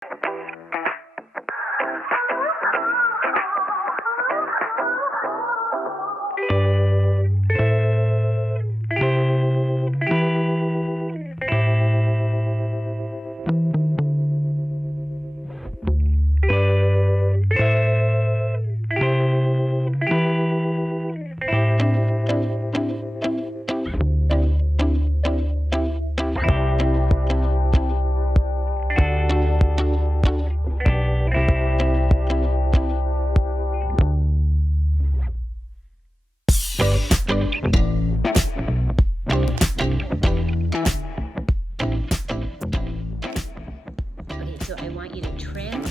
So I want you to trim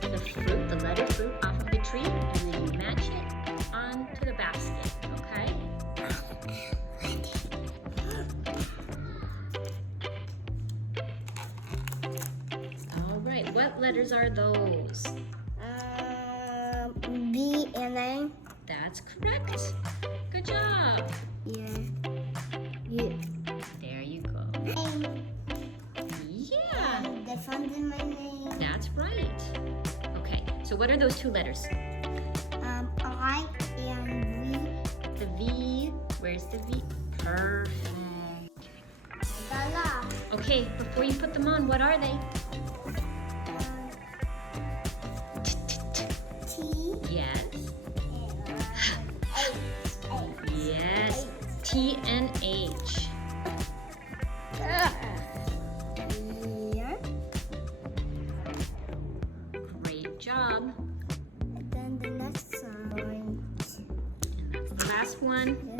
the fruit, the letter fruit, off of the tree, and then you match it onto the basket, okay? All right, what letters are those? B and A. That's correct. Good job. Yeah. Yeah. There you go. A. Yeah, The font in my name. that's right. Okay, so what are those two letters? I and V. The V, where's the V? Perfect. Gala. Okay, before you put them on, what are they? T. Yes. H. Yes. T and H. Here. Great job. And then the next one. And that's the last one.